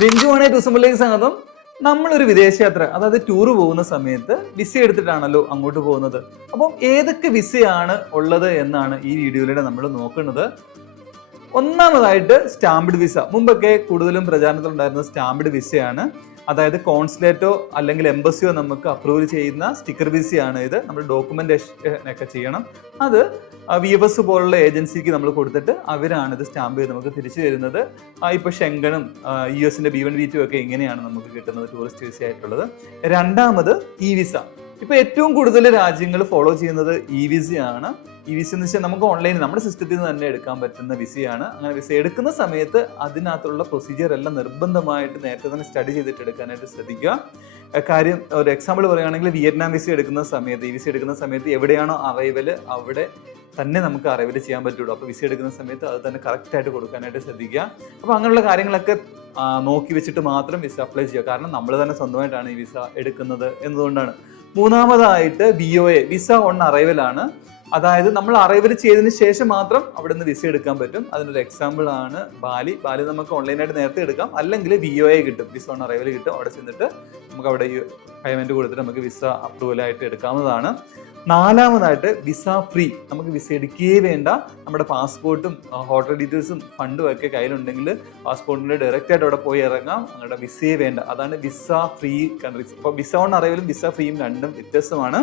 രഞ്ജുവാണെ ടൂറിസമിലേക്ക് സ്വാഗതം. നമ്മളൊരു വിദേശയാത്ര, അതായത് ടൂറ് പോകുന്ന സമയത്ത് വിസ എടുത്തിട്ടാണല്ലോ അങ്ങോട്ട് പോകുന്നത്. അപ്പം ഏതൊക്കെ വിസയാണ് ഉള്ളത് എന്നാണ് ഈ വീഡിയോയിലൂടെ നമ്മൾ നോക്കുന്നത്. ഒന്നാമതായിട്ട് സ്റ്റാമ്പ്ഡ് വിസ. മുമ്പൊക്കെ കൂടുതലും പ്രചാരണത്തിലുണ്ടായിരുന്ന സ്റ്റാമ്പ്ഡ് വിസയാണ്. അതായത് കോൺസുലേറ്റോ അല്ലെങ്കിൽ എംബസിയോ നമുക്ക് അപ്രൂവ് ചെയ്യുന്ന സ്റ്റിക്കർ വിസയാണ് ഇത്. നമ്മൾ ഡോക്യുമെന്റേഷൻ ഒക്കെ ചെയ്യണം. അത് VFS പോലുള്ള ഏജൻസിക്ക് നമ്മൾ കൊടുത്തിട്ട് അവരാണ് ഇത് സ്റ്റാമ്പ് ചെയ്ത് നമുക്ക് തിരിച്ചു തരുന്നത്. ഇപ്പോൾ ഷെങ്കനും US B1 B2 ഒക്കെ ഇങ്ങനെയാണ് നമുക്ക് കിട്ടുന്നത്, ടൂറിസ്റ്റ് വിസ ആയിട്ടുള്ളത്. രണ്ടാമത് ഇ വിസ. ഇപ്പൊ ഏറ്റവും കൂടുതൽ രാജ്യങ്ങൾ ഫോളോ ചെയ്യുന്നത് ഇ വിസയാണ്. ഈ വിസ എന്ന് വെച്ചാൽ നമുക്ക് ഓൺലൈൻ നമ്മുടെ സിസ്റ്റത്തിൽ നിന്ന് തന്നെ എടുക്കാൻ പറ്റുന്ന വിസയാണ്. അങ്ങനെ വിസ എടുക്കുന്ന സമയത്ത് അതിനകത്തുള്ള പ്രൊസീജിയർ എല്ലാം നിർബന്ധമായിട്ട് നേരത്തെ തന്നെ സ്റ്റഡി ചെയ്തിട്ട് എടുക്കാനായിട്ട് ശ്രദ്ധിക്കുക. കാര്യം ഒരു എക്സാമ്പിൾ പറയുകയാണെങ്കിൽ വിയറ്റ്നാം വിസ എടുക്കുന്ന സമയത്ത്, ഈ വിസ എടുക്കുന്ന സമയത്ത് എവിടെയാണോ അറൈവല് അവിടെ തന്നെ നമുക്ക് അറൈവൽ ചെയ്യാൻ പറ്റുള്ളൂ. അപ്പോൾ വിസ എടുക്കുന്ന സമയത്ത് അത് തന്നെ കറക്റ്റായിട്ട് കൊടുക്കാനായിട്ട് ശ്രദ്ധിക്കുക. അപ്പോൾ അങ്ങനെയുള്ള കാര്യങ്ങളൊക്കെ നോക്കി വെച്ചിട്ട് മാത്രം വിസ അപ്ലൈ ചെയ്യുക. കാരണം നമ്മൾ തന്നെ സ്വന്തമായിട്ടാണ് ഈ വിസ എടുക്കുന്നത് എന്നതുകൊണ്ടാണ്. മൂന്നാമതായിട്ട് BOA, വിസ ഓൺ അറൈവലാണ്. അതായത് നമ്മൾ അറൈവൽ ചെയ്തതിന് ശേഷം മാത്രം അവിടെ നിന്ന് വിസ എടുക്കാൻ പറ്റും. അതിനൊരു എക്സാമ്പിൾ ആണ് ബാലി. ബാലി നമുക്ക് ഓൺലൈനായിട്ട് നേരത്തെ എടുക്കാം, അല്ലെങ്കിൽ BOA കിട്ടും, വിസ ഓൺ അറൈവൽ കിട്ടും. അവിടെ ചെന്നിട്ട് നമുക്ക് അവിടെ ഈ പേയ്മെന്റ് കൊടുത്തിട്ട് നമുക്ക് വിസ അപ്രൂവലായിട്ട് എടുക്കാവുന്നതാണ്. നാലാമതായിട്ട് വിസ ഫ്രീ. നമുക്ക് വിസ എടുക്കുകയേ വേണ്ട. നമ്മുടെ പാസ്പോർട്ടും ഹോട്ടൽ ഡീറ്റെയിൽസും ഫണ്ടും ഒക്കെ കയ്യിലുണ്ടെങ്കിൽ പാസ്പോർട്ടിൻ്റെ ഡയറക്റ്റ് ആയിട്ട് അവിടെ പോയി ഇറങ്ങാം. അങ്ങയുടെ വിസയെ വേണ്ട. അതാണ് വിസ ഫ്രീ കൺട്രീസ്. അപ്പോൾ വിസ ഓൺ അറൈവലും വിസ ഫ്രീയും രണ്ടും വ്യത്യസ്തമാണ്.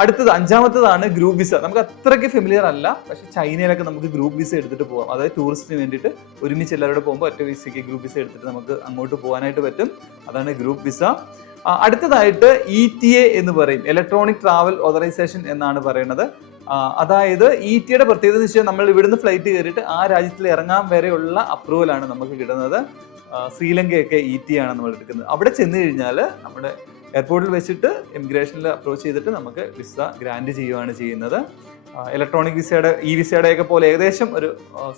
അടുത്തത് അഞ്ചാമത്തതാണ് ഗ്രൂപ്പ് വിസ. നമുക്ക് അത്രയ്ക്ക് ഫെമിലിയർ അല്ല, പക്ഷെ ചൈനയിലൊക്കെ നമുക്ക് ഗ്രൂപ്പ് വിസ എടുത്തിട്ട് പോകാം. അതായത് ടൂറിസ്റ്റിന് വേണ്ടിയിട്ട് ഒരുമിച്ച് എല്ലാവരുടെ പോകുമ്പോൾ ഒറ്റ വിസയ്ക്ക് ഗ്രൂപ്പ് വിസ എടുത്തിട്ട് നമുക്ക് അങ്ങോട്ട് പോകാനായിട്ട് പറ്റും. അതാണ് ഗ്രൂപ്പ് വിസ. അടുത്തതായിട്ട് ETA എന്ന് പറയും, ഇലക്ട്രോണിക് ട്രാവൽ ഓതറൈസേഷൻ എന്നാണ് പറയുന്നത്. അതായത് ETA പ്രത്യേകത എന്ന് വെച്ചാൽ നമ്മൾ ഇവിടുന്ന് ഫ്ലൈറ്റ് കയറിയിട്ട് ആ രാജ്യത്തിൽ ഇറങ്ങാൻ വരെയുള്ള അപ്രൂവലാണ് നമുക്ക് കിട്ടുന്നത്. ശ്രീലങ്കയൊക്കെ ETA ആണ് നമ്മൾ എടുക്കുന്നത്. അവിടെ ചെന്ന് കഴിഞ്ഞാൽ നമ്മുടെ എയർപോർട്ടിൽ വെച്ചിട്ട് ഇമിഗ്രേഷനിൽ അപ്രോച്ച് ചെയ്തിട്ട് നമുക്ക് വിസ ഗ്രാൻഡ് ചെയ്യുകയാണ് ചെയ്യുന്നത്. ഇലക്ട്രോണിക് വിസയുടെ വിസയുടെയൊക്കെ പോലെ ഏകദേശം ഒരു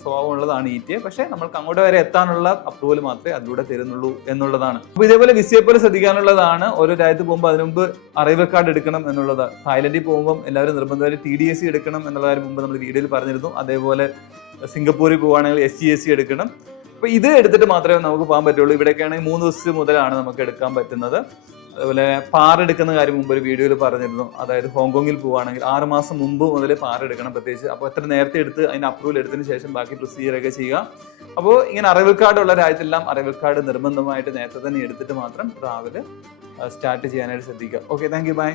സ്വഭാവം ഉള്ളതാണ് ETA. പക്ഷേ നമ്മൾക്ക് അങ്ങോട്ട് വരെ എത്താനുള്ള അപ്രൂവൽ മാത്രമേ അതിലൂടെ തരുന്നുള്ളൂ എന്നുള്ളതാണ്. അപ്പോൾ ഇതേപോലെ വിസയെ പോലെ ശ്രദ്ധിക്കാനുള്ളതാണ്. ഓരോ രാജ്യത്ത് പോകുമ്പോൾ അതിന് മുമ്പ് അറൈവൽ കാർഡ് എടുക്കണം എന്നുള്ളത്. തായ്ലൻഡിൽ പോകുമ്പോൾ എല്ലാവരും നിർബന്ധമായിട്ട് TDSC എടുക്കണം എന്നുള്ള കാര്യം മുമ്പ് നമ്മൾ വീഡിയോയിൽ പറഞ്ഞിരുന്നു. അതേപോലെ സിംഗപ്പൂരിൽ പോകുകയാണെങ്കിൽ SGSC എടുക്കണം. അപ്പോൾ ഇത് എടുത്തിട്ട് മാത്രമേ നമുക്ക് പോകാൻ പറ്റുള്ളൂ. ഇവിടെയൊക്കെയാണെങ്കിൽ 3 ദിവസം മുതലാണ് നമുക്ക് എടുക്കാൻ പറ്റുന്നത്. അതുപോലെ എടുക്കുന്ന കാര്യം മുമ്പ് ഒരു വീഡിയോയിൽ പറഞ്ഞിരുന്നു. അതായത് ഹോങ്കോങ്ങിൽ പോവുകയാണെങ്കിൽ 6 മാസം മുമ്പ് മുതൽ എടുക്കണം പ്രത്യേകിച്ച്. അപ്പോൾ എത്ര നേരത്തെ എടുത്ത് അതിന് അപ്രൂവൽ എടുത്തതിന് ശേഷം ബാക്കി പ്രൊസീജിയറൊക്കെ ചെയ്യുക. അപ്പോൾ ഇങ്ങനെ അറൈവൽ കാർഡ് ഉള്ള രാജ്യത്തെല്ലാം അറൈവൽ കാർഡ് നിർബന്ധമായിട്ട് നേരത്തെ തന്നെ എടുത്തിട്ട് മാത്രം ട്രാവൽ സ്റ്റാർട്ട് ചെയ്യാനായിട്ട് ശ്രദ്ധിക്കുക. Okay, thank you, by.